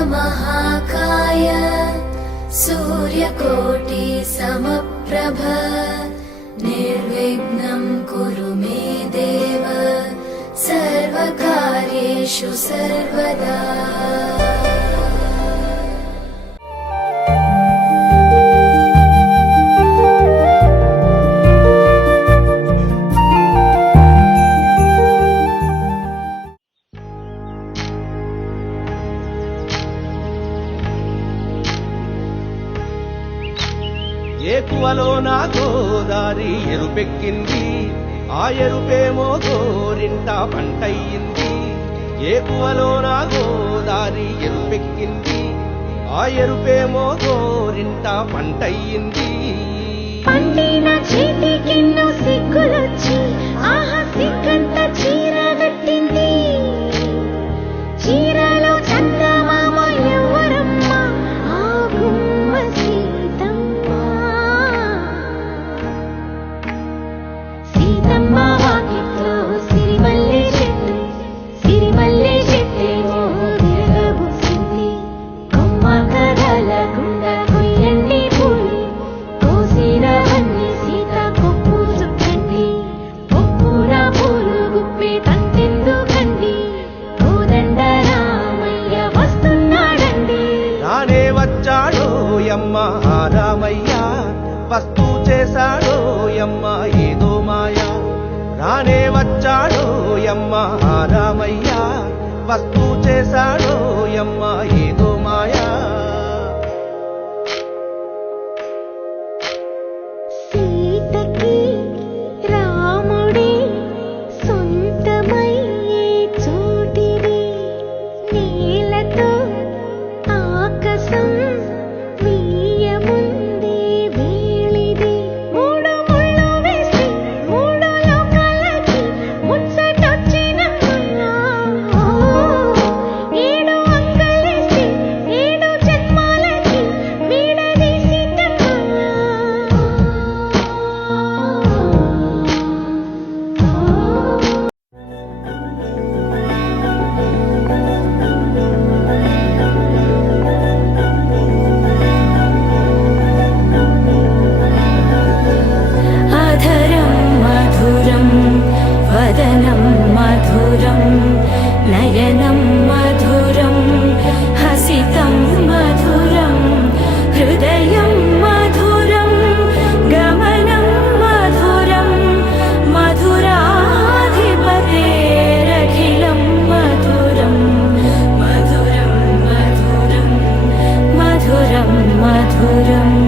वक्रतुण्डमहाकाय सूर्यकोटि समप्रभ निर्विघ्नं कुरु मे देव सर्वकार्येषु सर्वदा। ఏకువలో నా గోదారి ఎరుపెక్కింది, ఆ ఎరుపేమో గోరింట పంటయ్యింది. ఏకువలో నా గోదారి ఎరుపెక్కింది, ఆ ఎరుపేమో గోరింట పంటయ్యింది. పండిన చేతికెన్నో సిగ్గులొచ్చి ఆహా సిగ్గంత చీర కట్టింది. చీరలో చందమామ ఎవరమ్మ, ఆ గుమ్మ సీతమ్మ. సీతమ్మ వాకిట్లో సిరిమల్లె చెట్టు, సిరిమల్లె చెట్టేమో విరగబూసింది. కొమ్మ కదలకుండా కొయ్యండి పూలు, కోసినవన్నీ సీత కొప్పు చుట్టండి. కొప్పున పూలు గుప్పే తంతెందుకండి, కోదండ రామయ్య వస్తున్నాడండి. రానే వచ్చాడో యమ్మ ఆ రామయ్య, వస్తూ చేశాడో యమ్మ ఏదో మాయా. రానే వచ్చాడో యమ్మ ఆ రామయ్య, వస్తూ చేశాడో యమ్మ ఏదో మాయా. సీతకి రాముడే సొంతమయ్యే చోటిది, నేలతో ఆకాశం వీయముందే వేళిది. మూడు ముళ్ళు వేసి మూడు లోకాలకి ముచ్చటొచ్చినమ్మా. ఏడు అంకలేసి ఏడు జన్మాలకి వీడదీసిందమ్మా. अधरं मधुरं वदनं मधुरं नयनं मधुरं हसितं मधुरं हृदयं मधुरं गमनं मधुरं मधुराधिपतेरखिलं मधुरं मधुरं मधुरं मधुरं मधुरम्।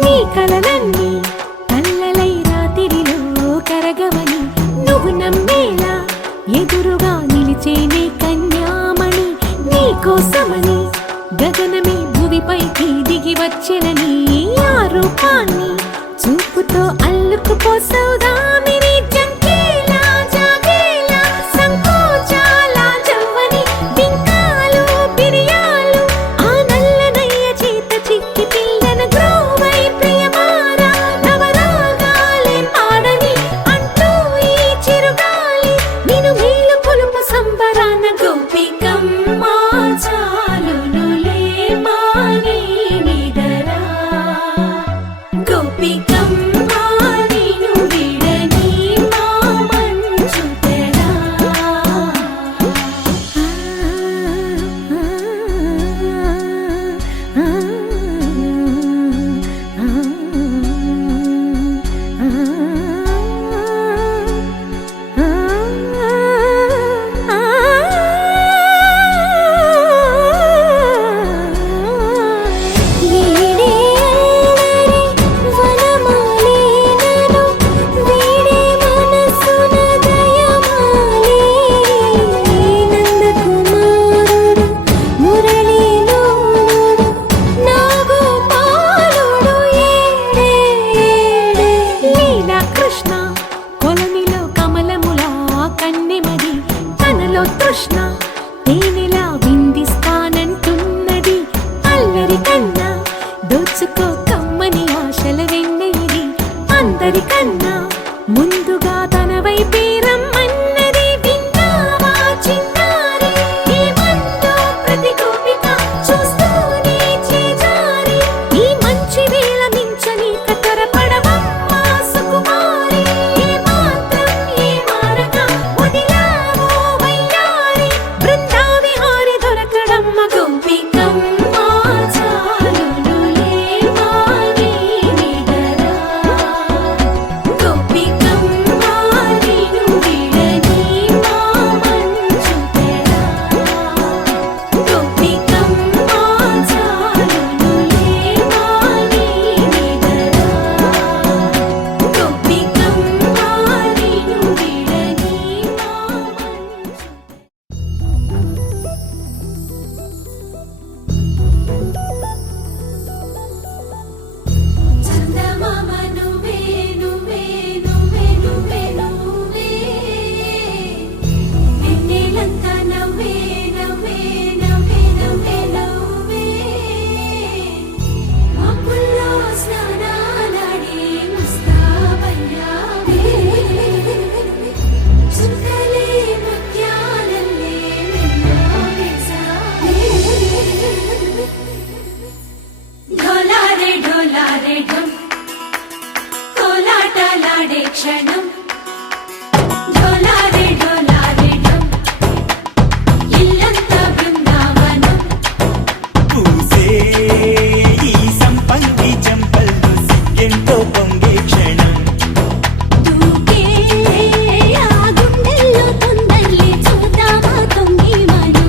నీ కలలన్నీ కల్లలై రాత్రిలో కరగవని నువ్వు నమ్మేలా ఎదురుగా నిలిచేనే కన్యామణి నీ కోసమని గగనమే భువిపైకి దిగి వచ్చెనని ఆ రూపాన్ని చూపుతో అల్లుకుపోసౌదామిని జంకేలా జాగేలా సంకోచాల జవ్వని బింకాలు బిరియాలు ఆ నల్లనయ్య చేత చిక్కి పిల్లన గ్రోవై ప్రియమారా నవరాగాలే పాడని అంటూ ఈ చిరుగాలి నిన్ను మేలు పొలుపు సంబరాన గోపికమ్మ చాలునులే మాని నిదరా గోపికమ్మ నిన్ను విడని మా మంచు తెరా కృష్ణ కొలనిలో కమలములా కన్నెమది తనలో తృష్ణ తేనెలా విందిస్తానంటున్నది అల్లరి కన్నా దోచుకో కమ్మని ఆశల వెన్నెయిది అందరికన్నా ముందుగా తన వైపే రమ్మన్నది విన్నావా చిన్నారి ఏమందో ప్రతి గోపిక చూస్తూనే చేజారి ఈ మంచి వేళ మించని కతరపడవమ్మ సుకుమారి ఏ మాత్రం ఏ మారక వదిలావో వయ్యారి బృందావిహారి దొరకడమ్మ గోపికమ్మ చాలునులే మాని నిదరా గోపికమ్మ నిన్ను విడని మా మంచు తెరా గోపికమ్మ చాలునులే మాని నిదరా గోపికమ్మ నిన్ను విడని మా మంచు చందమామ నువ్వే నువ్వే నువ్వే నువ్వే నువ్వే వెన్నెలంతా నవ్వే నవ్వే నవ్వే నవ్వే నవ్వే మబ్బుల్లో స్నానాలాడి ముస్తాబయ్యావే చుక్కలే ముత్యాలల్లే వెన్నవేశావే ढोलारे ढोलारे ढम कोलाटलाडे क्षणम ढोलारे ढोलारे ढम इल्लंता बृंदावनम పూసే ఈ సంపంగి చెంపల్లో సిగ్గెంతో పొంగే క్షణం దూకే ఆ గుండెల్లో తొందల్లి చూద్దామా తొంగి మను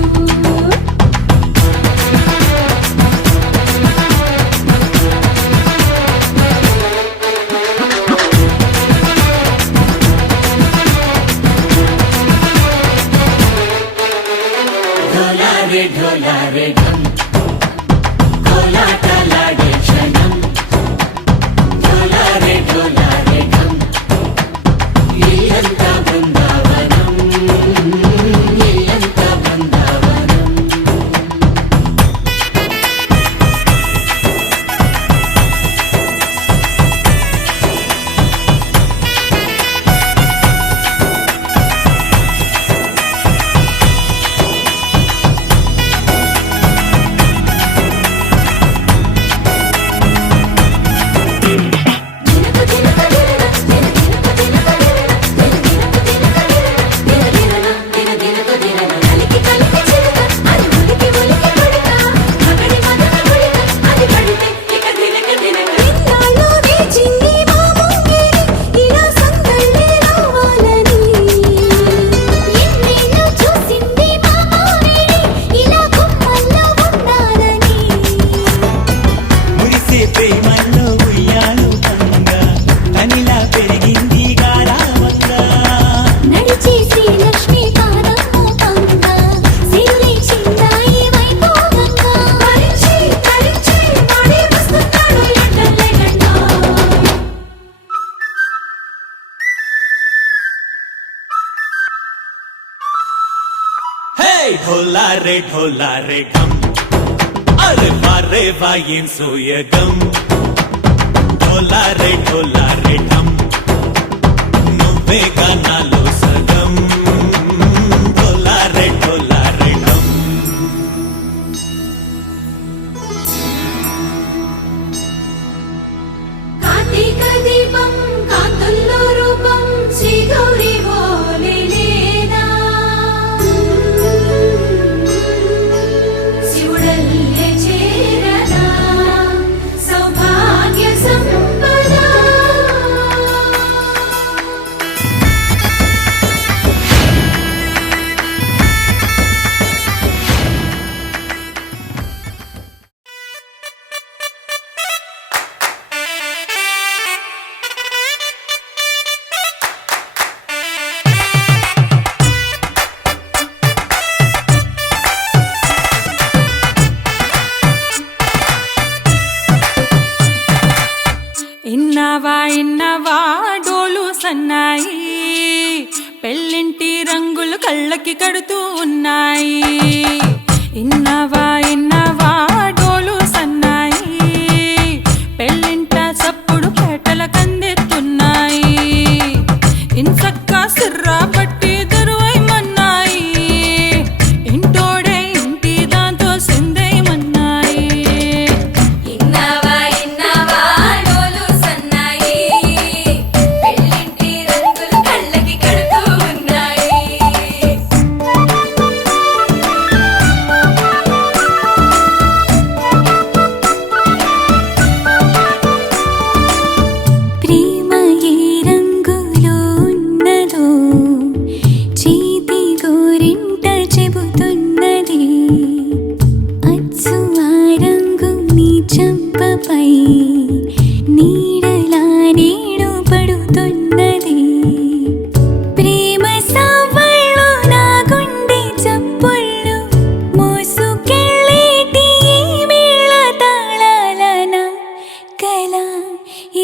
ढोला रे ढम अरे वारे वायें सोयगम ढोला रे ढम నువ్వేగా నాలో సగం ढोला रे ढम కార్తీక దీపం కాంతుల్లో రూపం శ్రీ గౌరీ ఓలేనా శివుడల్లే చేరదా సౌభాగ్య సంపద ఇన్నవా డోలు సన్నాయి పెళ్ళింటి రంగులు కళ్ళకి కడుతూ ఉన్నాయి ఇన్నవా డోలు సన్నాయి పెళ్ళింట సప్పుడు పేటల కందెత్తున్నాయి ఇన్సక్క సిర్రా పట్టి దరువైమన్నాయి ఇంటోడే ఇంటి దాంతో సిందేయమన్నాయి ఇన్నవా డోలు సన్నాయి పెళ్ళింటి రంగులు కళ్ళకి కడుతూ ఉన్నాయి ప్రేమ ఏ రంగులో ఉన్నదో చేతి గోరింట చెబుతున్నది అచ్చు ఆ రంగు నీ చెంపపై నీడలా నీడు పడుతున్నది ప్రేమ సవ్వళ్ళు నా గుండె చప్పుళ్ళు మోసుకెళ్ళేటి ఈ మేళ తాళాలన కల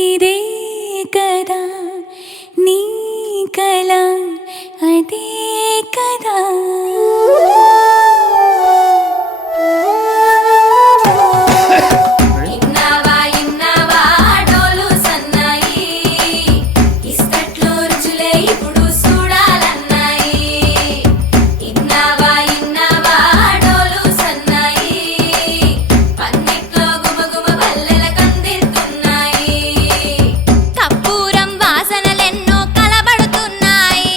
ఇదే కదా నీ కల అదే కదా ఇన్నవా డోలు సన్నాయి ఇస్తట్లో రుచులే ఇప్పుడు చూడాలన్నాయి ఇన్నవా డోలు సన్నాయి పన్నెట్లో గుమగుమ బల్లెల కందిస్తున్నాయి కప్పూరం వాసనలెన్నో కలబడుతున్నాయి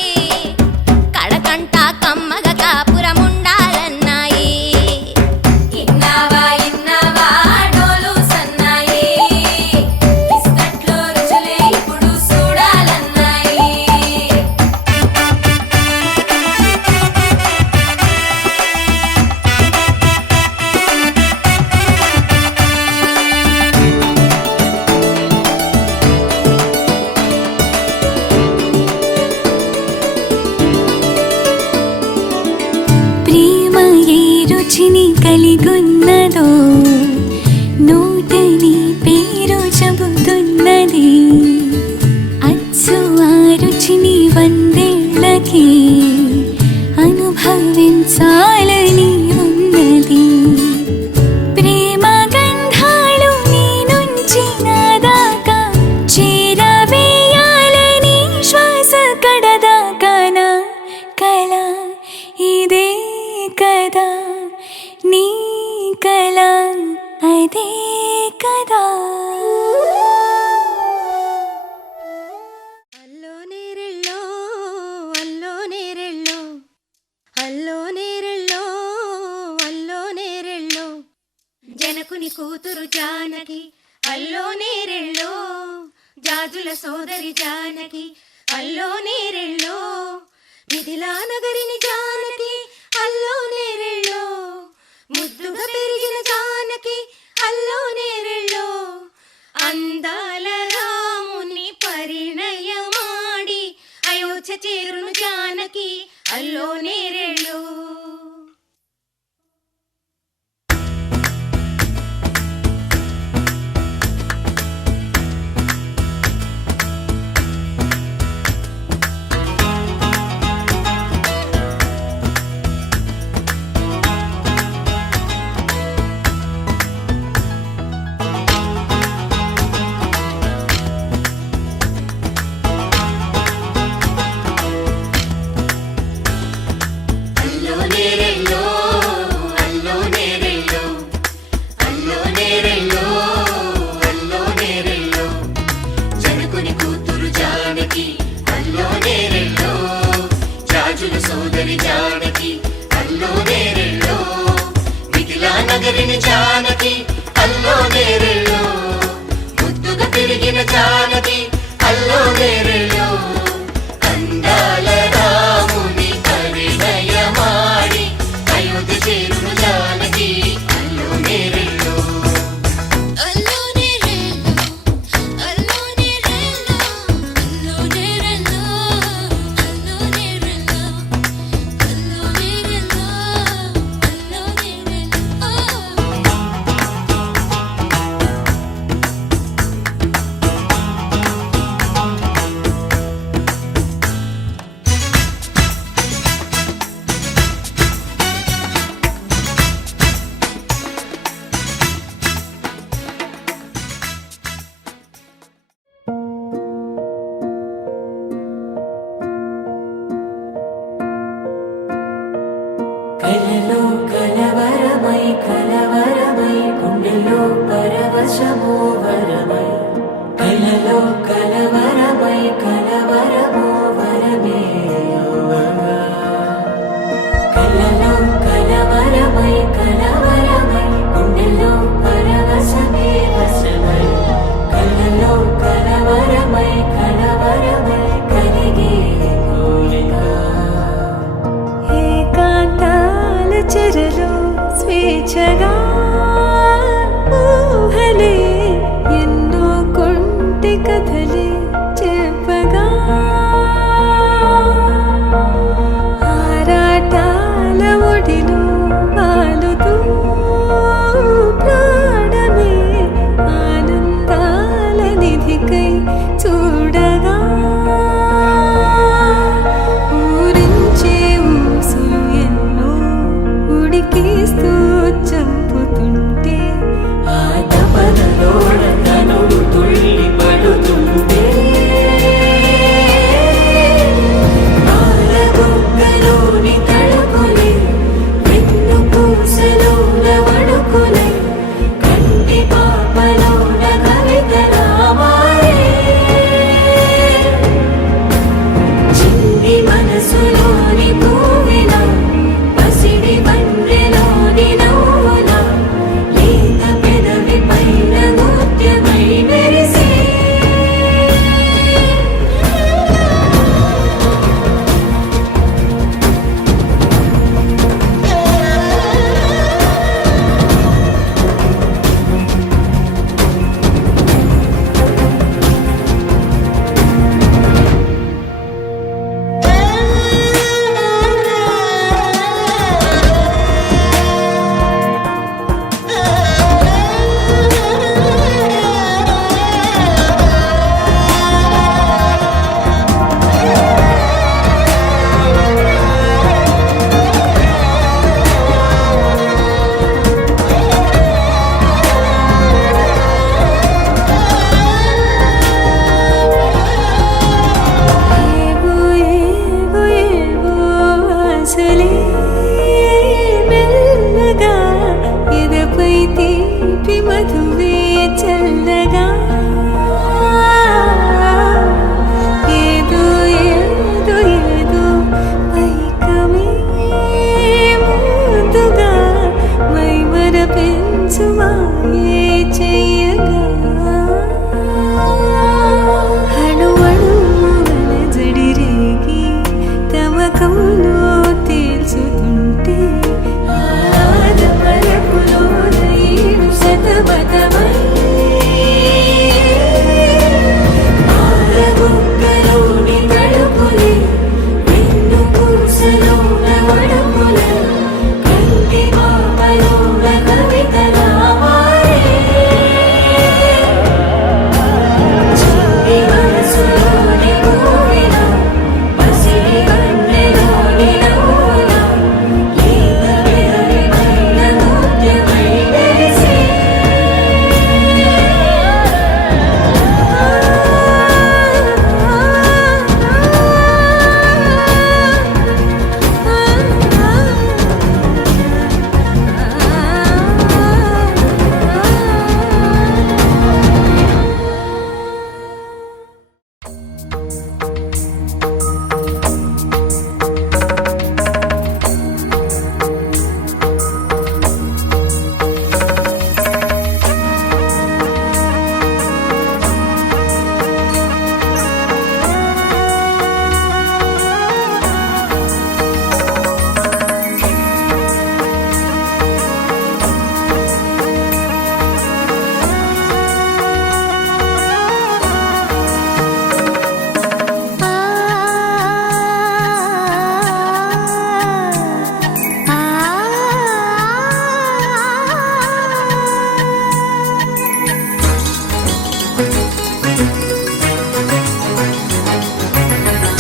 కడకంట కమ్మగ కాపురం ఉండాలన్నాయి ఇన్నవా డోలు సన్నాయి ఇస్తట్లో రుచులే ఇప్పుడు చూడాలన్నాయి ప్రేమ ఏ రుచిని కలిగున్నదో నోటని పేరు చెబుతున్నది అచ్చు ఆ రుచిని వందేళ్ళకి అనుభవించాలని ఉన్నది ప్రేమ గంధాలు నీ నుంచి నా దాకా చేరవేయాలని శ్వాస కడదాకా నా కల ఇదే కదా నీ కల అదే కదా అల్లో నేరెళ్ళో అల్లో నేరెళ్ళో అల్లో నేరెళ్ళో అల్లో నేరెళ్ళో జనకుని కూతురు జానకి అల్లో నేరెళ్ళో జాజుల సోదరి జానకి అల్లో నేరెళ్ళో మిథిలా నగరిని జానకి అల్లో నేరెళ్ళో ముద్దుగా పెరిగిన జానకి అల్లో నేరెళ్ళో అందాల రాముని పరిణయమాడి అయోధ్య చేరును జానకి అల్లో నేరెళ్ళో కలవరమై కలవరము వరమే అవ్వగా కళ్ళలో కలవరమై కలవరమై గుండెల్లో పరవశమే వశమై కళ్ళలో కలవరమై కలవరమై కలిగే కోరిక ఏకాంతాల చెరలో స్వేచ్ఛగా ఊహలే ఎన్నో కొంటె కథలే చెప్పగా ఆరాటాల ఒడిలో వాలుతూ ప్రాణమే ఆనందాల నిధికై చూడగా ఊరించే ఊసులు ఎన్నో ఉడికిస్తూ చంపుతుంటే ఆ తపనలోన తనుడు తుళ్ళి పడుతుంటే పాలబుగ్గలోని తడుకులే వెన్ను పూసలోన వడుకులే కంటి పాపలోన కవితలా మారే చిన్ని మనసులోని పూవిన పసిడి బండెలోని నవ్వున లేత పెదవి పైన నృత్యమై మెరిసే ఏవో ఏవో ఏవో ఆశలే మెల్లగా ఎదపై తీపి మధువే చల్లగా ఏదో ఏదో ఏదో పైకమే ముందుగా మైమర పెంచు మాయే చెయ్యగా అణువణువుల జడిరేగి తమకంలో తేల్చుతుంటే ఆదమరపులోన ఈడు శతమతమై పాలబుగ్గలోని తడుకులే వెన్ను పూసలోన వడుకులే కంటి పాపలోన కవితలా మారే చిన్ని మనసులోని పూవిన పసిడి బండెలోని నవ్వున లేత పెదవి పైన నృత్యమై మెరిసే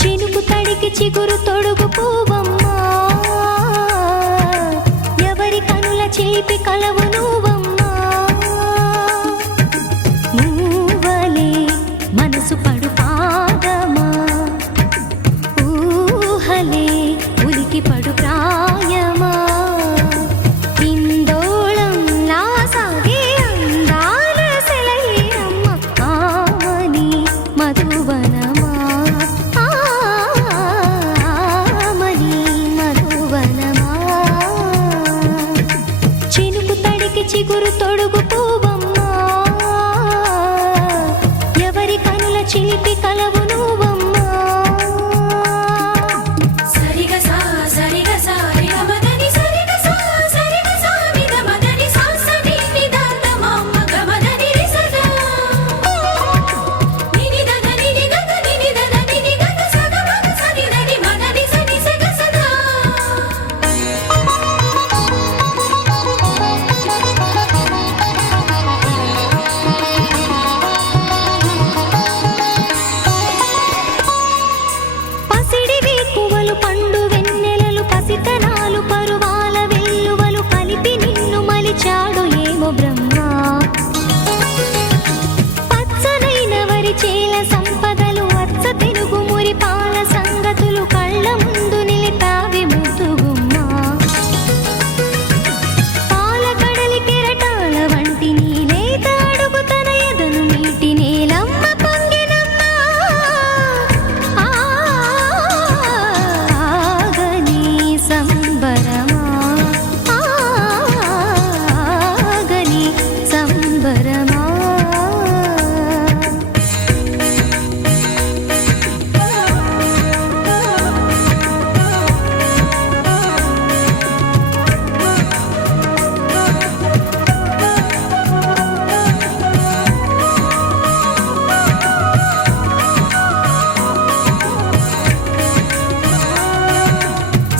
చినుకు తడికి చిగురు తొడుగు పూవమ్మా ఎవరి కనుల చేపి కలవు నువ్వమ్మా మూవలే మనసు పడు పాదమా ఊహలే ఉలికి పడు ప్రాయమా ఇందోళంలా సాగే అందాల సెలయేరమ్మ ఆమని చిలిపి కలవు నువ్వమ్మా సరిగ సా సరిగ సా రిగ మదని సరిగ సా సరిగ సా నిద మదని సా సని నిదాత మమ్మ గమదని రిసదా నిని దద నిని గద నిని దద నిని గద సగ మగ సని దని మదని సని సగ సదా పసిడి వేకువలు పండు వెన్నెలలు పసితనాలు పరువాల వెల్లువలు కలిపి నిన్ను మలిచాడు ఏమో బ్రహ్మ పచ్చనైన వరి చేల సంపదలు అచ్చ తెలుగు మురి పాల సంగతులు కళ్ళ ముందు నిలిపావి ముద్దుగుమ్మ పాల కడలి కెరటాల వంటి నీలేత అడుగు తన ఎదను మీటి నేలమ్మ పొంగినమ్మ ఆగని సంబరమా ఆగని సంబరమా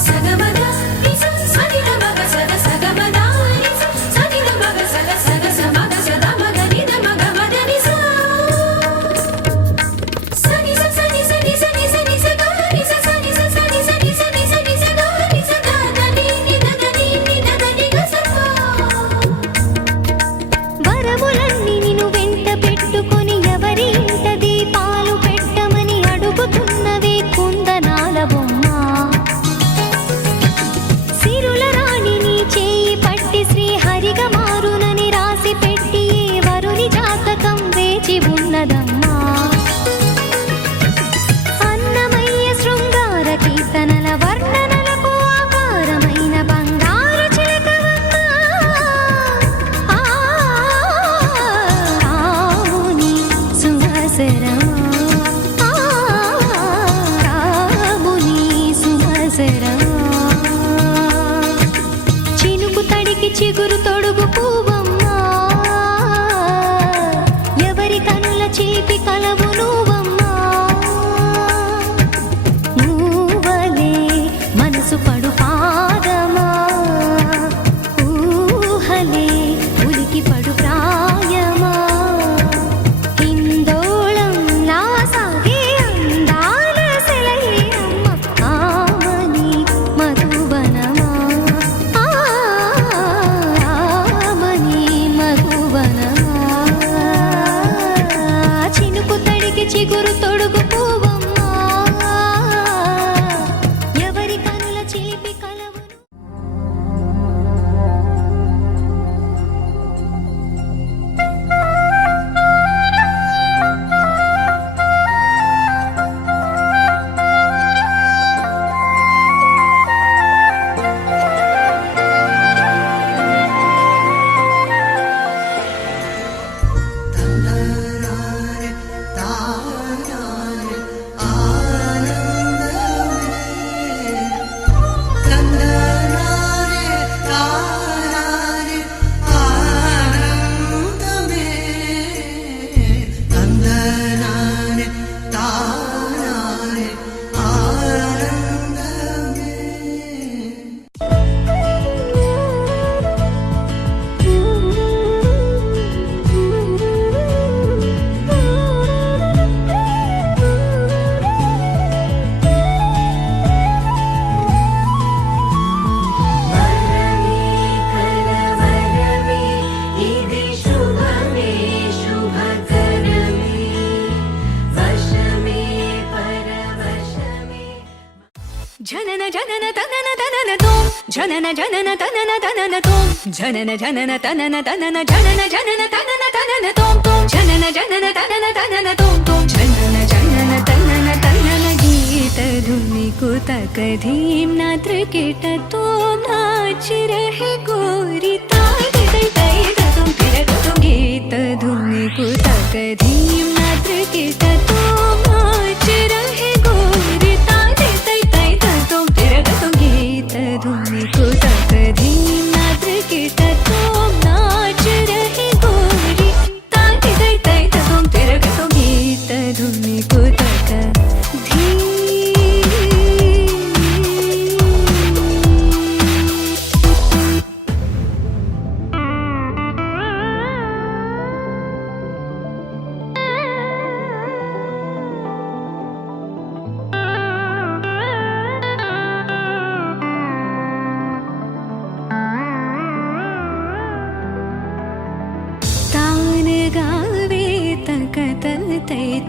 సగమద నిస సని మగ సద సగమద నిస సని మగ సద సగ సమగ సద మగ నిద మగ మదని సా సని స సని సని సని సని స గ ని స సని స సని సని సని సని స గ ని స ద ద ని ని ద ద ని ని ద ద ని గ స వరములన్నీ నిన్ను వెంట పెట్టుకొని ఎవరి ఇంట దీపాలు పెట్టమని అడుగుతున్నవే కుందనాల బొమ్మ సిరుల రాణి నీ చేయి పట్టి శ్రీహరిగా మారునని రాసి పెట్టి ఏ వరుని జాతకం వేచి ఉన్నదమ్మా అన్నమయ్య శృంగార కీర్తనల వర్ణనలకు ఆకారమైన బంగారు చిలకవమ్మ రాముని సుమసరమా రాముని సుమసరమా చినుకు తడికి చిగురు తొడుగు పువ్వమ్మా ఎవరి కనుల చిలిపి కలవు నువ్వమ్మా మూవలే మనసు పడు పాదమా ఊహలే ఉలికి పడు ప్రాయమా హిందోళం లా సాగే అందాల సెలయేరమ్మ ఆమని మధువనమా ఆమని మధువనమా చినుకు తడికి చిగురు తొడుగు పువ్వమ్మా ఎవరి కనుల చిలిపి కలవు జనన జనన తనన తనన తోం జనన జనన తనన తనన తోం జనన జనన తనన తనన జనన జనన తనన తనన తోం తోం జనన జనన తనన తనన తోం తోం జనన జనన తనన తనన గీత ధుని को तकधीम नात्र केट तोम नाच रहे गोरी ताई तई तई तुम गीत धुनि को तकधीम नात्र केट तोम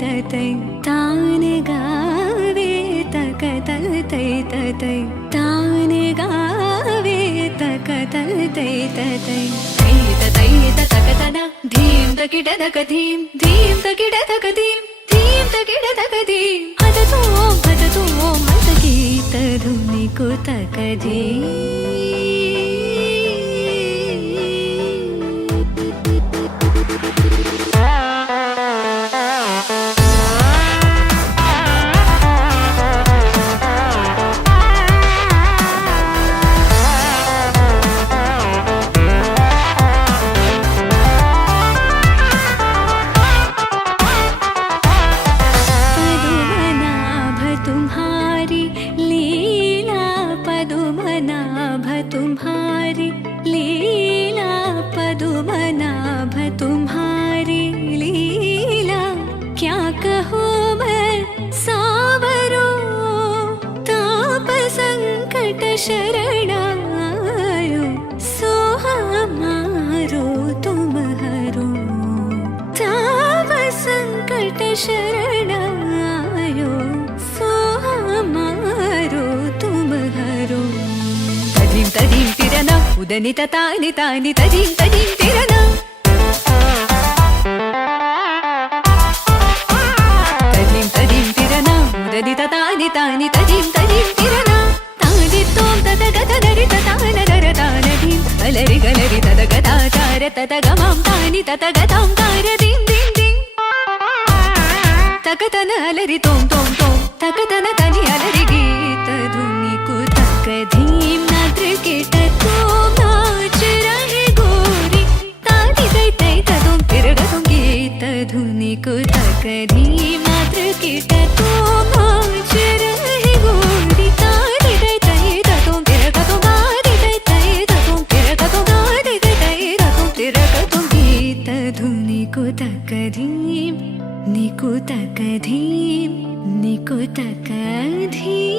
ततै तान गावे तक ततै ततै तान गावे तक ततै ततै ततै ततक तना धीम तकिड तक धीम धीम तकिड तक धीम धीम तकिड तक धीम हत तू हत गीत धुनि को तक धीम तुम्हारी लीला पदुमनाभ तुम्हारी लीला क्या कहूँ मैं सावरो ताप संकट शरणायो सो हमारो तुम हरो ताप संकट शरणायो सो हमारो तुम हरो तदीं तदीं तिरना उदनित तानि तानि तदीं तदीं तिरना तदीं तदीं तिरना उदनित तानि तानि तदीं तदीं तिरना तानि तों तदगतदरि ततानदर तानदीं अलरि गलरि तदगताचार तदगमां तानि ततगतां तारदीं दीं दीं तकतन अलरि तों तों तों तकतन तनि अलरि गीत धुनि को तकधीं क्रिकेट तो नाच रहे गोरी ताली तै तै तदों तिरगतों गीत धुनि को तकधीं क्रिकेट तो नाच रहे गोरी ताली तै तै तदों तिरगतों ताली तै तै तदों तिरगतों ताली तै तै तदों तिरगतों गीत धुनि को तकधीं निको तकधीं निको तकधीं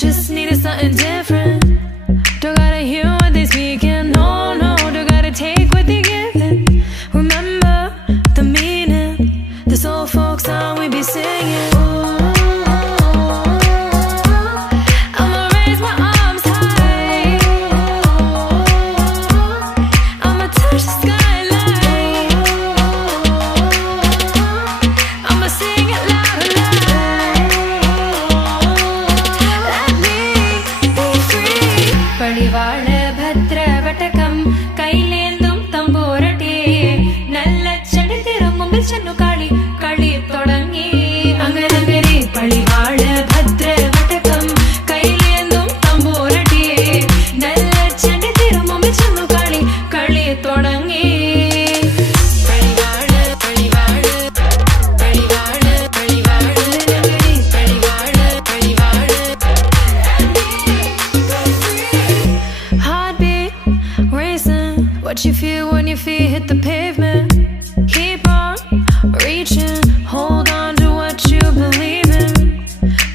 Just needed something different. Don't gotta hear what they speaking. No, no, don't gotta take what they giving. Remember the meaning. This old folk song we be singing. I'ma raise my arms high. I'ma touch the skyline. I'ma sing it loud and loud. Let me be free. പടിവാള ഭദ്രവടകം കൈലേന്തും തമ്പൂരട്ടെ നല്ല ചെടിത്തിരും മുമ്പിൽ ചെന്നു കളി കളി തുടങ്ങി അങ്ങനെ പടിവാള ഭദ്രവടകം കൈലേന്തും തമ്പൂരട്ടെ നല്ല ചെടിത്തിരും മുമ്പിൽ ചെന്നു കളി കളി തുടങ്ങി പടിവാള പടിവാള പടിവാള പടിവാള പടിവാള പടിവാള Heartbeat racing. What you feel when your feet hit the pavement? Keep on reaching. Hold on to what you believe in.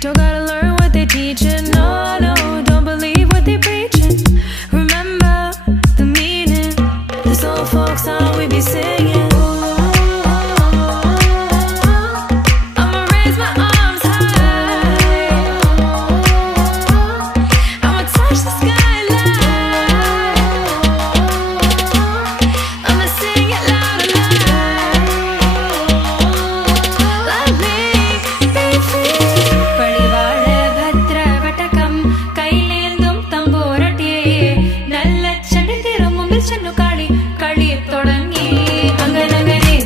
Don't gotta learn what they teaching. No, no, don't believe what they preaching. Remember the meaning. This old folk song we be singing. I'ma raise my arms high. I'ma touch the skyline. I'ma sing it loud and loud. Let me be free. പടിവാള ഭദ്രവടകം കൈലേന്തും തമ്പൂരട്ടെ നല്ല ചെടിത്തിരും മുമ്പിൽ ചെന്നു കളി കളി തുടങ്ങി അങ്ങനെ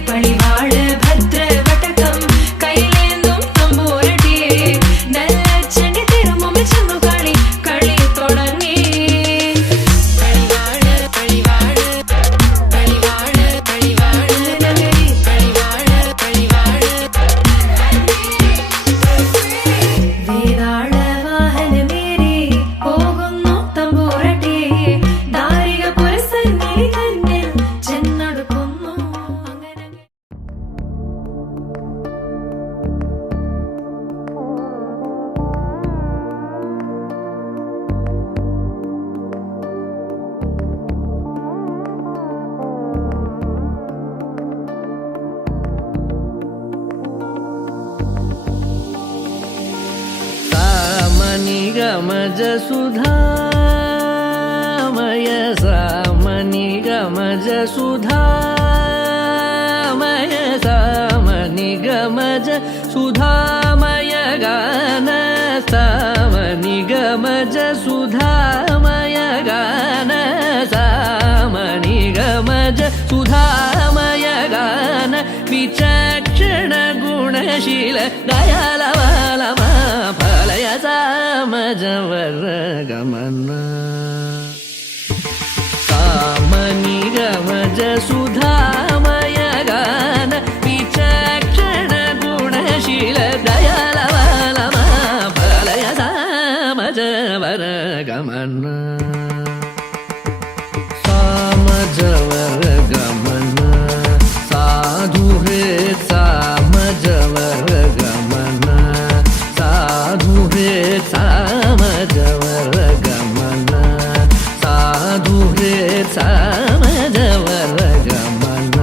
പടിവാള ഭദ്രവടകം കൈലേന്തും തമ്പൂരട്ടെ നല്ല ചെടിത്തിരും മുമ്പിൽ ചെന്നു കളി കളി തുടങ്ങി പടിവാള പടിവാള പടിവാള പടിവാള പടിവാള പടിവാള വേതാള വാഹനമേറി പോകുന്നു തമ്പൂരട്ടെ ദാരിക പുരസന്നിധി തന്നിൽ ചെന്നടുക്കുന്നു അങ്ങനെ सामनि गमज सुधामय सामनि गमज सुधामय सामनि गमज सुधामय गान सामनि गमज सुधामय गान सामनि गमज सुधामय गान विचक्षण गुणशील दयालवालमा फलय सामजवर गमन सामनि गमज सुधामय गान विचक्षण गुणशील दयालवालमा फलय सामजवर गमन सामजवर गमन साधु हे सामजवर गमन साधु हे सामजवर गमन साधु हे सामजवर गमन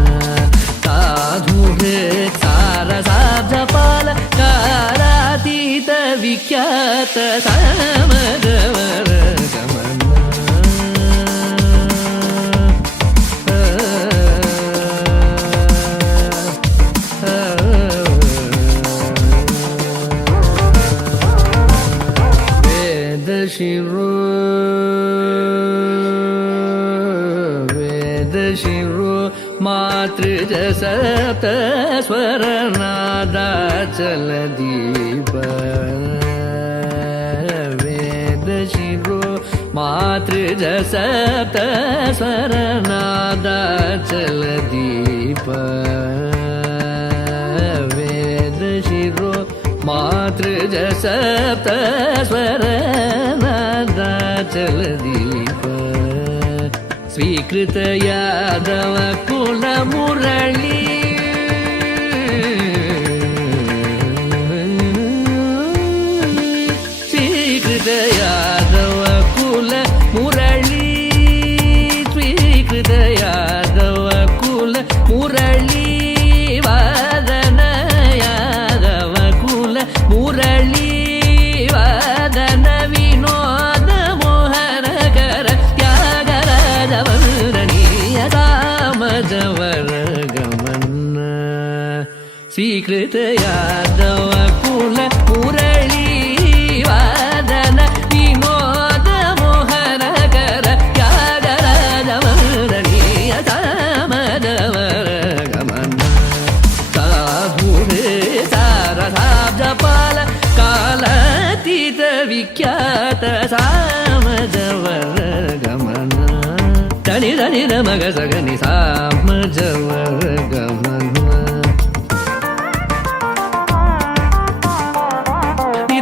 साधु हे सारसाब्जपाल कारातीत विख्यात सामजवर गमन वेदशिरो मातृजसप्त स्वरनादाचलदीप वेदशिरो मातृजसप्त स्वरनादाचलदीप वेदशिरो मातृजसप्त स्वरनादाचलदीप स्वीकृत यादव कुलमुरळी स्वीकृत వికృత యాదవ కుల మురళీ వాదన వినోద మోహనకర త్యాగరాజమరణీయ సామదవర గమన సాధురే సారసాబ్జపాల కాలాతీత విఖ్యాత సామదవర గమన దని దని మగ సగని సామజవర గమన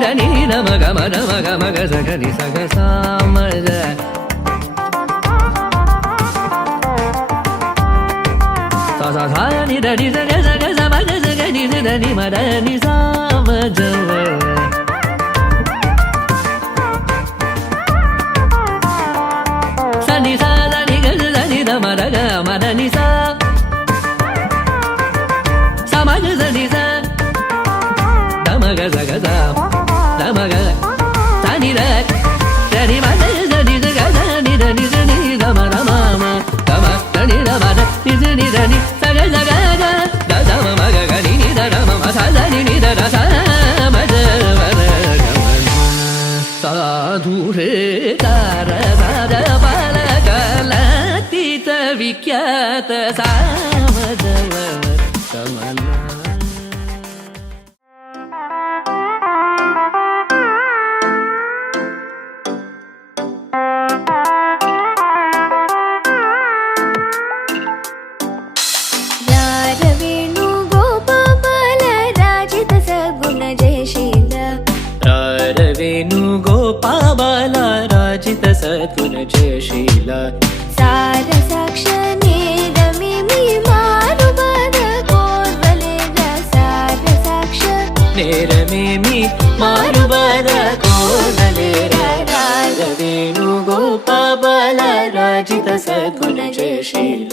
దని మగ మగ మగ మగ సగని సగ సామజ సాని దని సగ సగ సమగ సగని దని మదని సామజవర సని సని గ సని ద మరగ మదని సా సమగ సని స దమగ సగ స దమగ సని ద సని మద సని సగ సని దని సని దమ రమ దమ సని దమ ని దని సగ సగ గ దమ మగ గని ని ద రమ స దని ని ద ర స మద వర గమన సాధురే తార సద పల కలాతీత విఖ్యాత సామదవర గమన ವೇಣು ಗೋಪಾಲ ರಾಜಿತ ಸಗುಣ ಜಯಶೀಲ ವೇಣು ಗೋಪಾಲ ರಾಜಿತ ಸದ್ಗುಣ ಜಯಶೀಲ ಸಾರ ಸಾಕ್ಷ ನೇರಮಿ ಮಿ ಮಾರು ಬದ ಕೋರ್ವಲೇರ ಸಾರ ಸಾಕ್ಷ ನೇರಮೇಮಿ ಮಾರುಬದ ಕೋದಲೇರ ವೇಣು ಗೋಪಾಲ ರಾಜಿತ ಸದ್ಗುಣ ಜಯಶೀಲ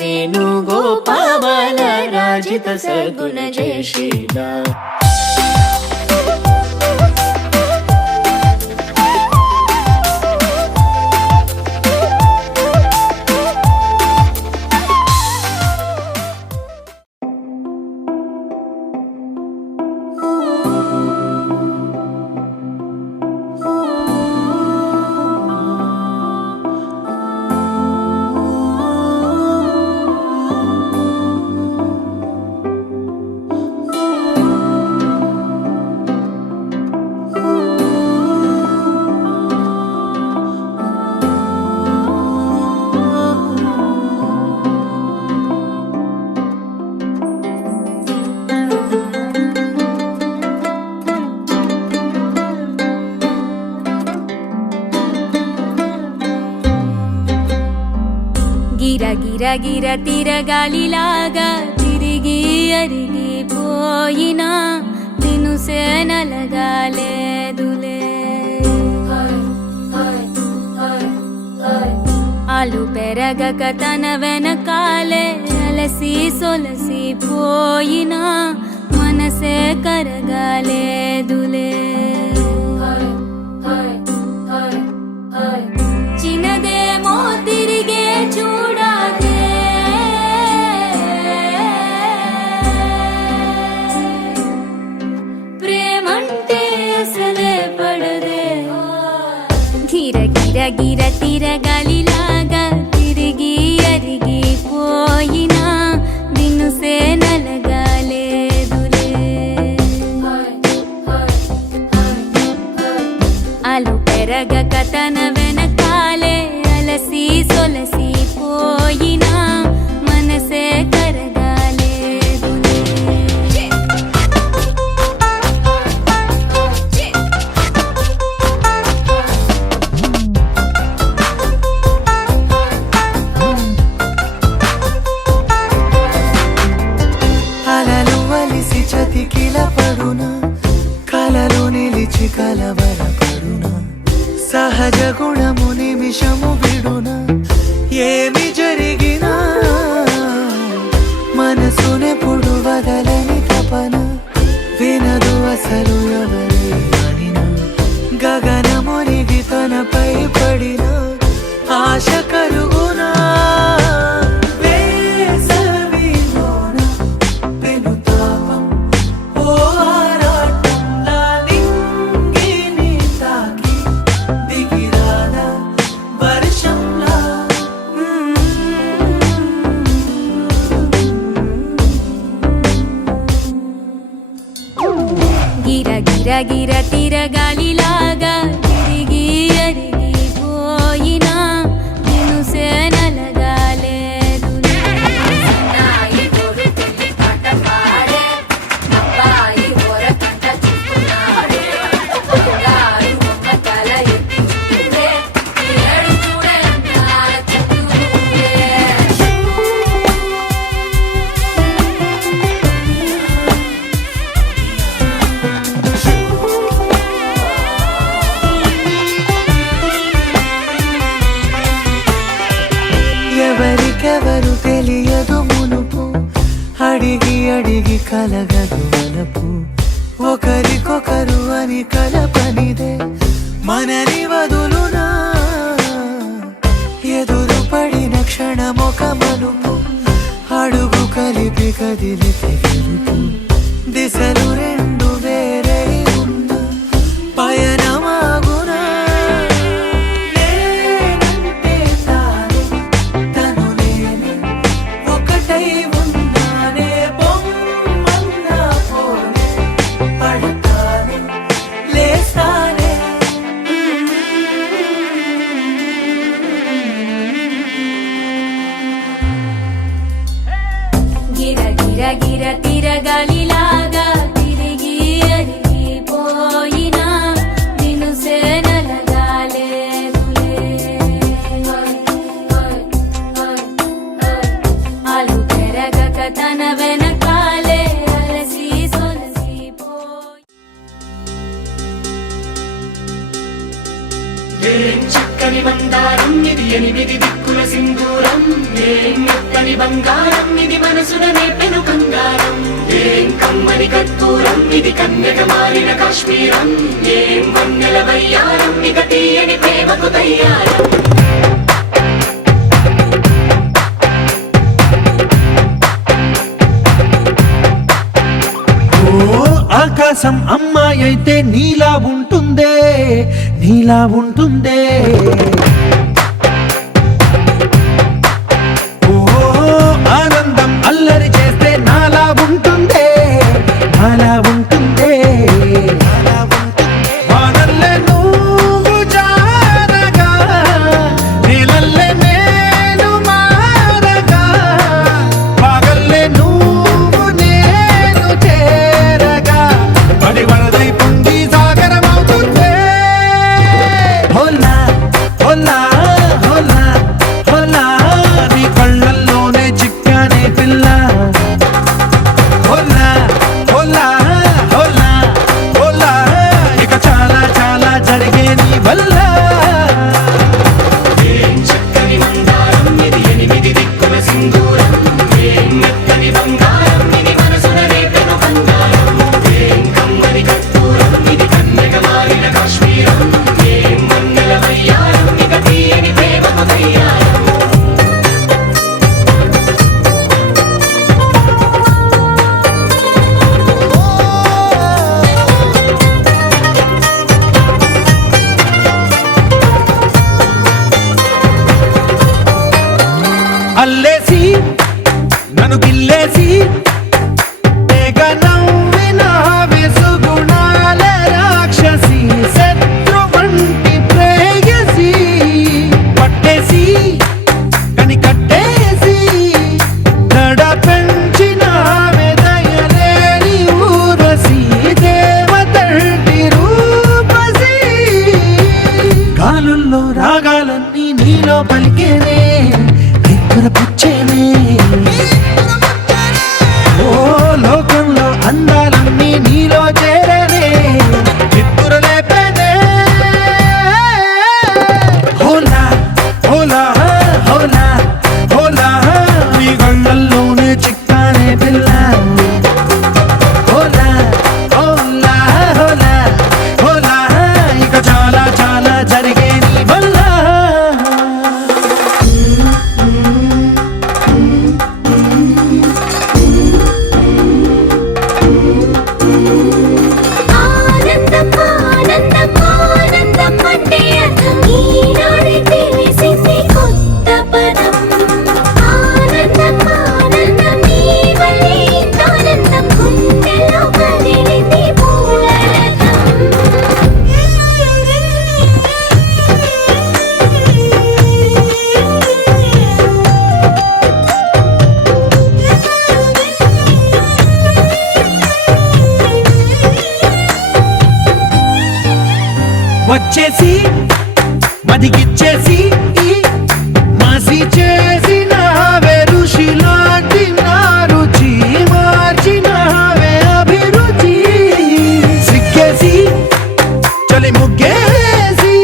ವೇಣು ಗೋಪಾಲ ರಾಜಿತ ಸದ್ಗುಣ ಜಯಶೀಲ గిర గిర తిరగాలిలాగా తిరిగి అరిగిపోయినా దినుసే నలగాలేదులే ఆలు పెరగక తన వెనకాలే అలసి సొలసి పోయినా మనసే కరగాలేదులే చిన్నదేమో తిరిగే చూడాదే ప్రేమంటే అసలే పడదే గిర గిర గిర తిరగాలిలాగా తిరిగి అరిగిపోయినా దినుసే నలగాలేదులే ఆలు పెరగక తన వెనకాలే అలసి సొలసి పోయినా మనసే కరగాలేదులే అలలు వలిసి చతికిల పడునా కలలో నిలిచి కలవరపడునా సహజ గుణము నిమిషము విడునా ఏమి జరిగినా మనసునెప్పుడు వదలని తపన వినదు అసలు ఎవరే అనినా గగనమునిగి తనపై పడిన ఆశ కలుగునా వేసవిలోన పెను తిరగాలిలాగా తిరిగి అరిగిపోయినా నేను సేనలగాలేదు ఎవరికెవరు తెలియదు మునుపు అడిగి అడిగి కలగదు వలపు ఒకరికొకరు అని కలపనిదే మనని వదులునా ఎదురు పడిన క్షణమొక మలుపు అడుగు కలిపి కదిలితే గెలుపు దిశలు రెండు వేరే ఉన్న పయనమాగునా నేనంటే తాను తను నేనే ఒకటై ఉన్నానే బొమ్మన్నా పోనే పడతానే లేస్తానే గిర గిర గిర తిరగాలిలాగా తిరిగి అరిగిపోయినా నిన్ను సేనలగాలేదులే అలు పెరగక తన వెనకాలే అలసి సొలసిపోయి ఏం చక్కని మందారం ఇది ఎనిమిది దిక్కుల సింధూరం ఏం మెత్తని బంగారం ఇది మనసున నేపెను కంగారం ఏం కమ్మని కర్పూరం ఇది కన్యక మారిన కాశ్మీరం ఏం వన్నెల వయ్యారం ఇక తీయని ప్రేమకు తయ్యారం ఓ ఆకాశం అమ్మాయి అయితే నీలా ఉంటుందే నీలా ఉంటుందే ఓ ఆనందం అల్లరి చేస్తే నాలా ఉంటుందే నాలా ఉంటుందే వానల్లే నువ్వు జారగా నీలల్లే నేను మారగా పగల్లే నువ్వు నేను చేరగా పడి వరదై పొంగి సాగరమవుతుందే హోలా హోలా హోలా హోలా నీ కళ్ళల్లోనే చిక్కానే పిల్ల హోలా హోలా హోలా హోలా ఇక చాలా చాలా జరిగే నీ వల్ల ఏం చక్కని మందారం ఇది ఎనిమిది దిక్కుల సింధూరం ఏం మెత్తని బంగారం ఇది మనసున నేపెను కంగారం ఏం కమ్మని కర్పూరం ఇది కన్యక మారిన కాశ్మీరం ఏం వన్నెల వయ్యారం ఇక తీయని ప్రేమకు తయ్యారం అల్లేసి నన్ను గిల్లేసి తెగ నవ్విన విసుగుణాల రాక్షసి శత్రు వంటి ప్రేయసి పట్టేసి కని కట్టేసి దడ పెంచిన దయలేని ఊరసి దేవతంటి రూపసి గాలుల్లో రాగాలన్నీ నీలో పలికేనే పుచ్చేనే ఓ లోకంలో అందాలన్నీ నీలో చేరనే నిద్దురు లేపేనే హోలా హోలా హోలా హోలా నీ కళ్ళల్లోనే చిక్కానే పిల్ల హోలా హోలా హోలా హోలా ఇక చాలా చాలా జరిగే నీ వల్ల వచ్చేసి మదిగిచ్చేసి మాసి చేసిన ఋషిలాంటి నా రుచి మార్చిన అభిరుచి సిక్కేసి చలి ముగ్గేసి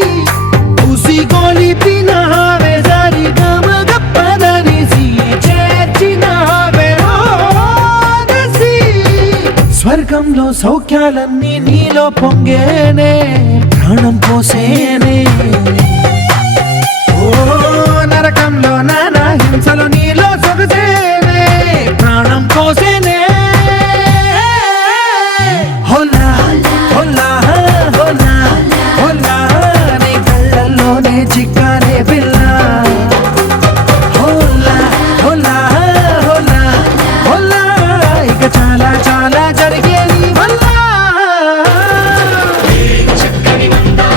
పూసి గోలిపిన జారి గమగ పదనిసి చేర్చిన స్వర్గంలో సౌఖ్యాలన్నీ నీలో పొంగేనే ప్రాణం పోసేనే ఓ నరకంలో నానా హింసలో నీలో సొగసేనే ప్రాణం పోసేనే హోలా హోలా హోలా హోలా నీ కళ్ళల్లోనే చిక్కానే పిల్ల హోలా హోలా హోలా హోలా ఇక చాలా చాలా జరిగే నీ వల్ల చక్కని మందారం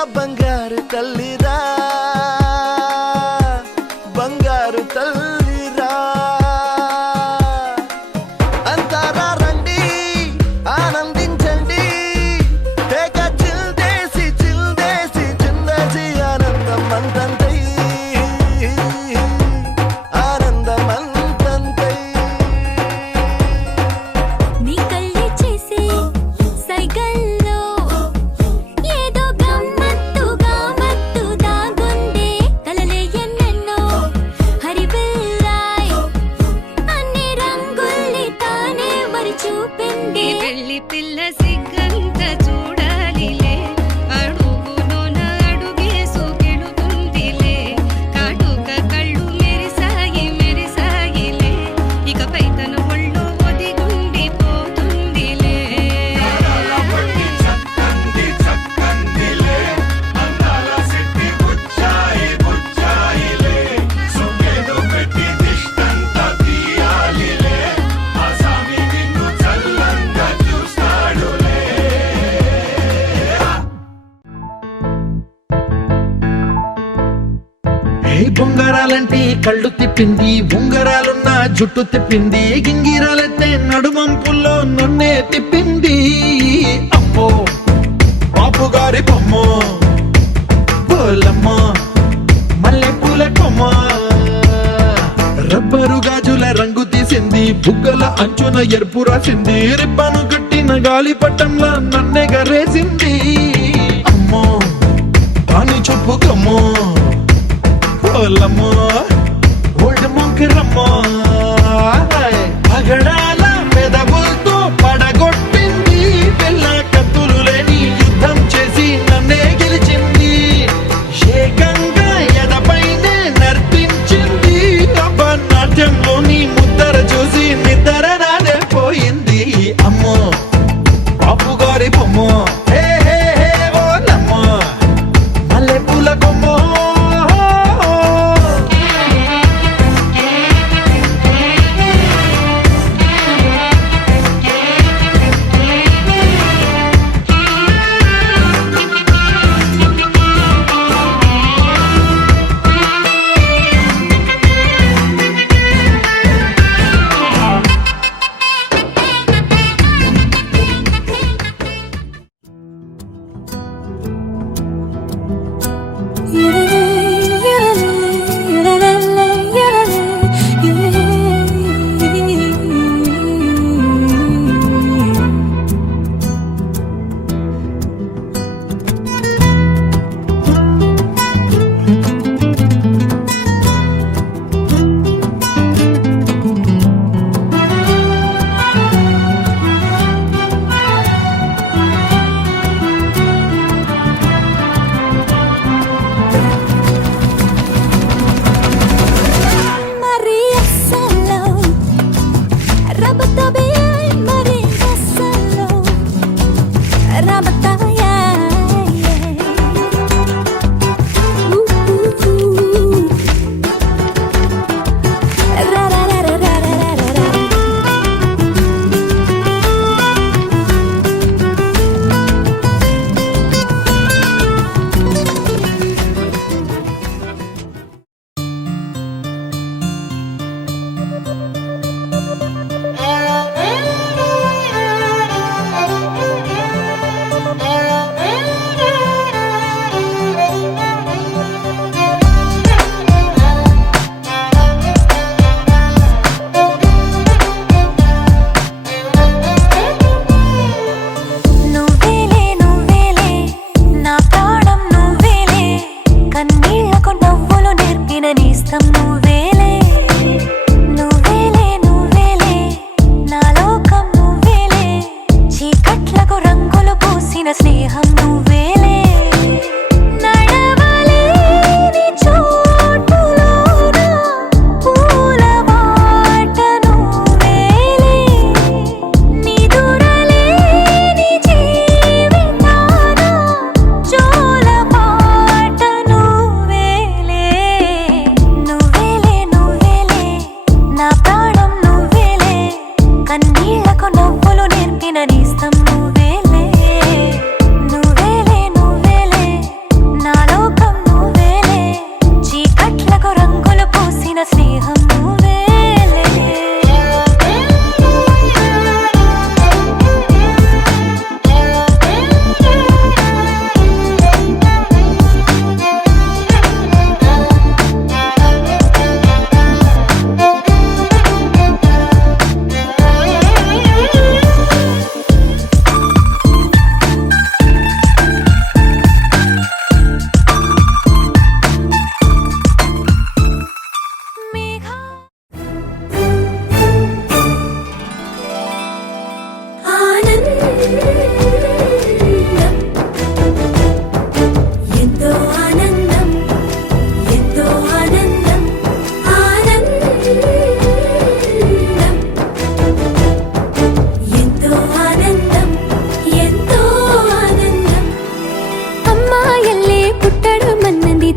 నా బంగారు తల్లిరా బంగారు తల్లిరా అంతారా రండి ఆనందించండి తేక చిల్దేసి చిందేసి ఆనందం అంతంతై ఆనందం అంతంతై నీ కళ్ళే చేసే సైగల్లో ఏదో గమ్మత్తుగా మత్తు దాగుందే కలలే ఎన్నెన్నో హరిబిల్లాయ్ అన్ని రంగుల్ని తానే మరి చూపింది పెళ్లి పిల్ల సిగ్గంత చూడాలిలే అడుగులోన అడుగేసుకెళుతుందిలే కాటుక కళ్ళు మెరిసాయిలే ఇకపై తన ఒళ్ళో ఒదిగుండిపోతుందిలే బొంగరాలంటే కళ్ళు తిప్పింది ఉంగరాలున్న జుట్టు తిప్పింది గింగిరాలైతే నడుమంపుల్లో నన్నే తిప్పింది అమ్మో బాపు గారి బొమ్మ పోలమ్మ మల్లె పూల కొమ్మ రబ్బరు గాజుల రంగు తీసింది బుగ్గల అంచున ఎరుపు రాసింది రిబ్బను కట్టిన గాలి పట్టంలా నన్నే గరేసింది అమ్మో దాని చెప్పు కమ్మో పోలమ్మో ఓల్డ్ మొంకిరమ్మో పగడాల మెదవులతో పడగొట్టింది పిల్ల కత్తులు లేని యుద్ధం చేసి నన్నే గెలిచింది ఏకంగా ఎదపైనే నర్తించింది నాట్యంలోని ముద్దర చూసి నిద్ర నాదే పోయింది అమ్మో బాపు గారి బొమ్మ హే హే హే ఓలమ్మ మల్లె పూల కొమ్మ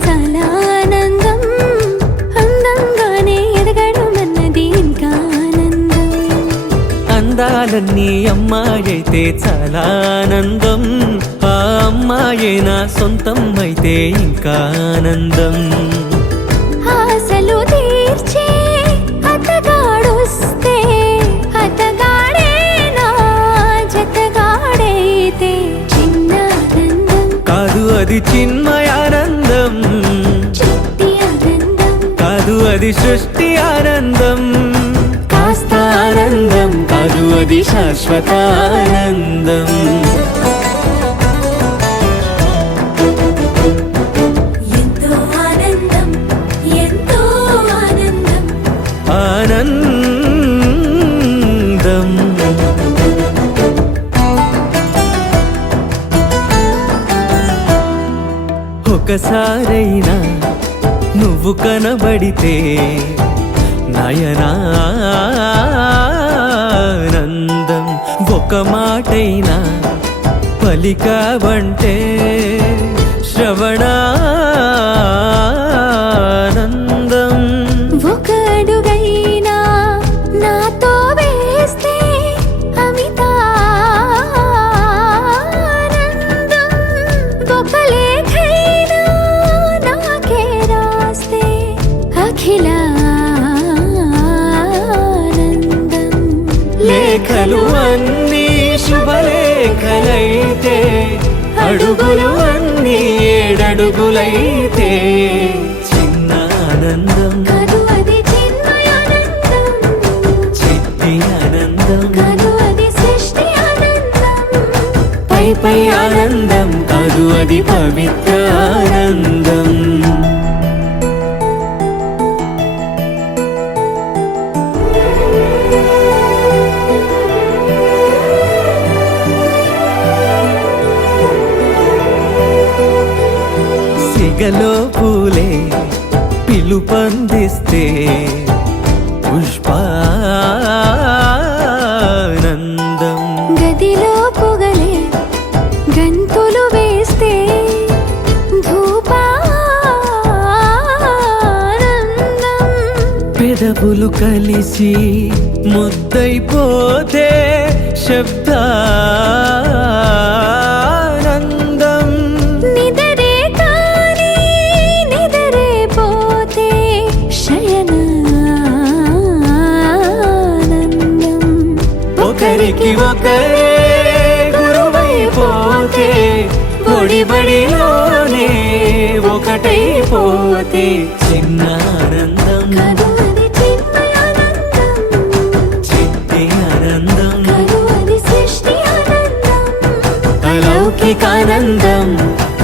చాలా ఆనందం అందంగానే ఎదగడం అన్నది ఇంకా ఆనందం అందాలన్నీ అమ్మాయైతే చాలా ఆనందం ఆ అమ్మాయే నా సొంతం అయితే ఇంకా ఆనందం ఆశలు తీర్చే అతగాడొస్తే అతగాడే నా జతగాడైతే చిన్న ఆనందం కాదు అది చిన్మయానందం చిట్టి ఆనందం కాదు అది సృష్టి ఆనందం కాస్త ఆనందం కాదు అది శాశ్వత ఆనందం ఎంతో ఆనందం ఎంతో ఆనందం ఆనందం ఒకసారైనా నువ్వు కనబడితే నయనానందం ఒక మాటైనా పలికావంటే శ్రవణానందం ఒక అడుగైనా నాతో వేస్తే అమితానందం ఒక లేఖైనా నాకే రాస్తే అఖిలానందం లేఖలు అన్నీ శుభలేఖలైతే అడుగులు అన్నీ ఏడడుగులైతే చిన్న ఆనందం కాదు అది చిన్మయానందం చిట్టి ఆనందం కాదు అది సృష్టి ఆనందం పై పై ఆనందం కాదు అది పవిత్ర ఆనందం సిగలో పూలే పిలుపందిస్తే పుష్పానందం గదిలో పొగలే గంతులు వేస్తే ధూపానందం పెదవులు కలిసి ముద్దైపోతే శబ్దానందం నిదరే కాని నిదరే పోతే శయనానందం ఒకరికి ఒకరే గురువైపోతే బడిలోనే ఒకటైపోతే చిన్న ఆనందం కాదు అది చిన్మయానందం చిట్టి ఆనందం కాదు అది సృష్టి ఆనందం అలౌకికానందం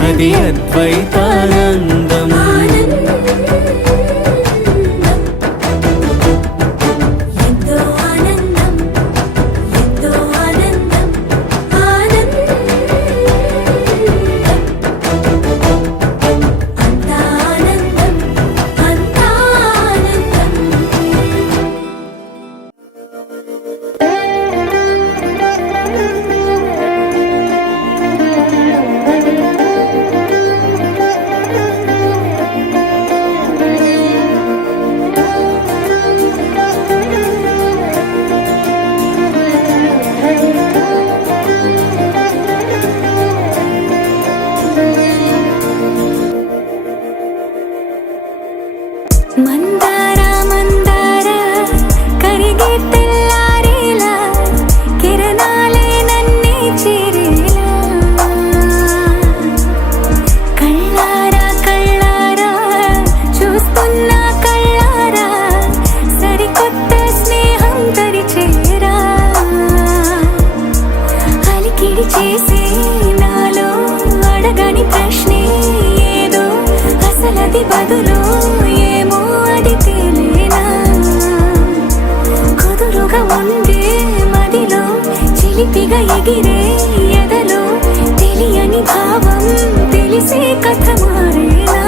అది అద్వైతానందం ఎంతో ఆనందం ఎంతో ఆనందం ఆనందం అంతా ఆనందం అంతా ఆనందం మందార మందార కరిగే తెల్లారేలా కిరణాలే నన్నే చేరేలా కళ్ళారా కళ్ళారా చూస్తున్నా కళ్ళారా సరికొత్త స్నేహం తరిచేరా అలికిడి చేసే నాలో అడగని ప్రశ్నే ఏదో అసలది బదులు ఏమో అది తేలేనా కుదురుగా ఉండే మదిలో చిలిపిగా ఎగిరే ఎదలో తెలియని భావం తెలిసే కథ మారేనా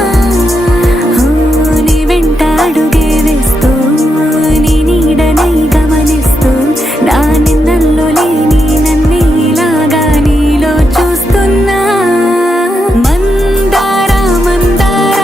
నీ వెంట అడుగే వేస్తూ నీ నీడనై గమనిస్తూ నా నిన్నల్లో లేని నన్నే ఇలాగా నీలో చూస్తున్నా మందార మందార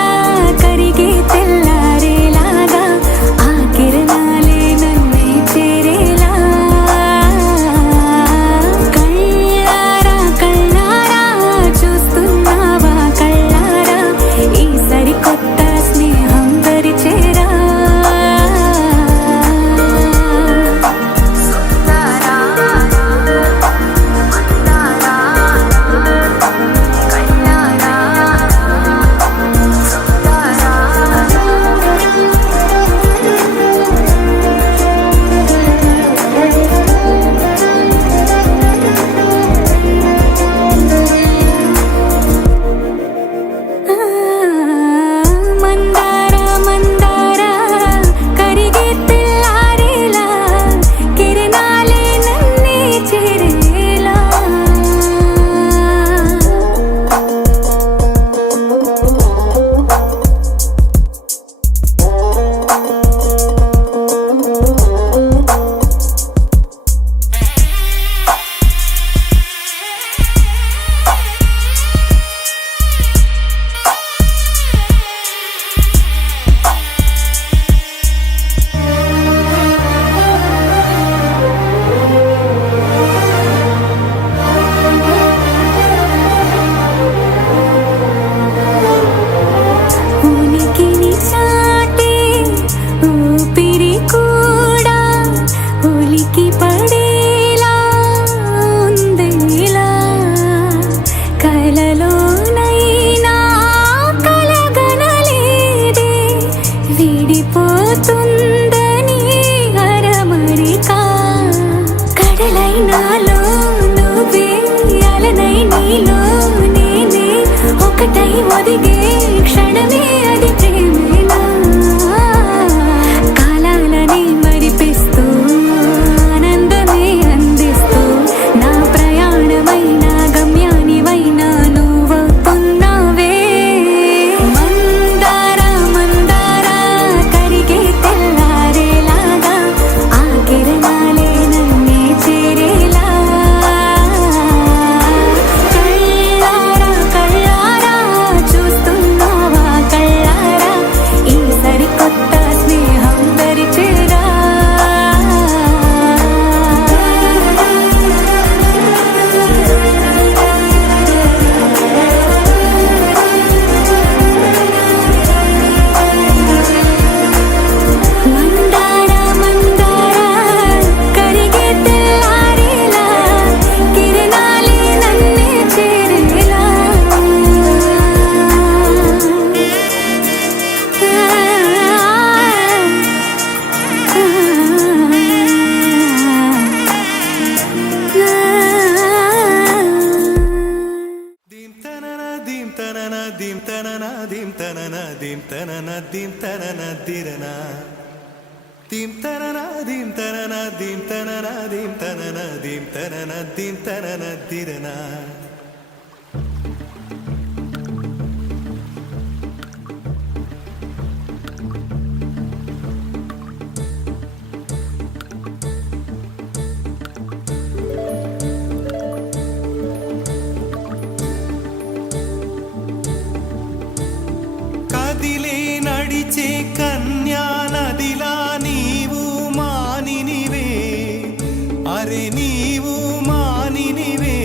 ఒకటై ఒదిగే క్షణమే అది ప్రేమేనా కాలాలని మరిపిస్తూ ఆనందమే అందిస్తూ నా ప్రయాణమైన గమ్యానివైనా నువ్వవుతున్నావే మందార మందార కరిగే తెల్లారేలాగా ఆ కిరణాలే నన్నే చేరేలా కళ్ళారా కళ్ళారా చూస్తున్నావా కళ్ళారా ఈ సరికొత్త స్నేహం దరిచేరా మందార మందార కరిగే తెల్లారేలా కిరణాలే నన్నే చేరేలా దీం తనన దీం తనన దీం తనన దీం తనన దీం తనన దీం తనన దిరనా దీం తనన దీం తనన దీం తనన దీం తనన దీం తనన దీం తనన దిరనా కదిలే నడిచే కన్యా నదిలా నీవు మానినివే అరే నీవు మానినివే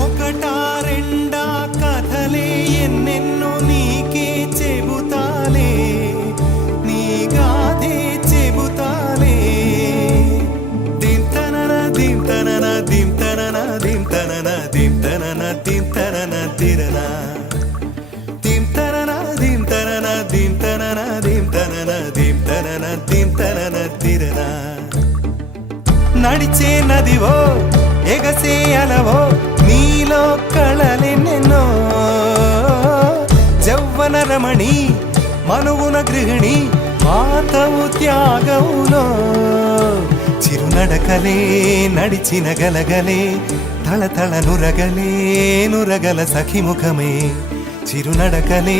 ఒకటా రెండా కథలే ఎన్నెన్నో నీకే చెబుతాలే నీ గాథే చెబుతాలే దీం తనన దీం తనన దీం తనన దీం తనన దీం తనన దీం తనన దిరనా దీం తనన దీం తనన దీం తనన దీం తనన దీం తనన దీం తనన దిరనా నడిచే నదివో ఎగసే అలవో నీలో కళలెన్నెన్నో జౌవన రమణి మనువున గృహిణి మాతవు త్యాగవులో చిరునడకలే నడిచిన గలగలే తళతళ నురగలే నురగల సఖిముఖమే చిరునడకలే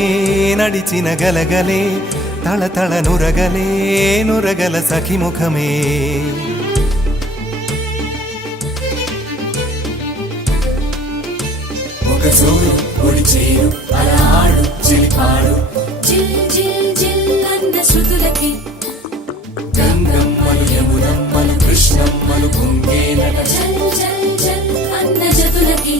నడిచిన గలగలే తళతళ నురగలే నురగల సఖిముఖమే ఒక జోరు ఒడి చేరు అలా ఆడు చిలిపాడు జిల్ జిల్ జిల్ అన్న శృతులకి గంగమ్మలు యమునమ్మలు కృష్ణమ్మలు కుంగేనట జల్ జల్ జల్ అన్న జతులకి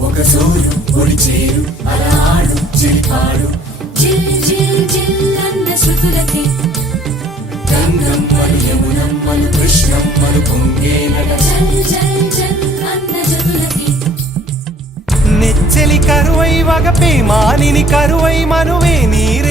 ఒక జోరు ఒడి చేరు అలా ఆడు చిలిపాడు జిల్ జిల్ జిల్ అన్న శృతులకి గంగమ్మలు యమునమ్మలు కృష్ణమ్మలు కుంగేనట జల్ జల్ జల్ అన్న జతులకి నెచ్చలి కరువై వగపే మానిని కరువై మనువే నీరే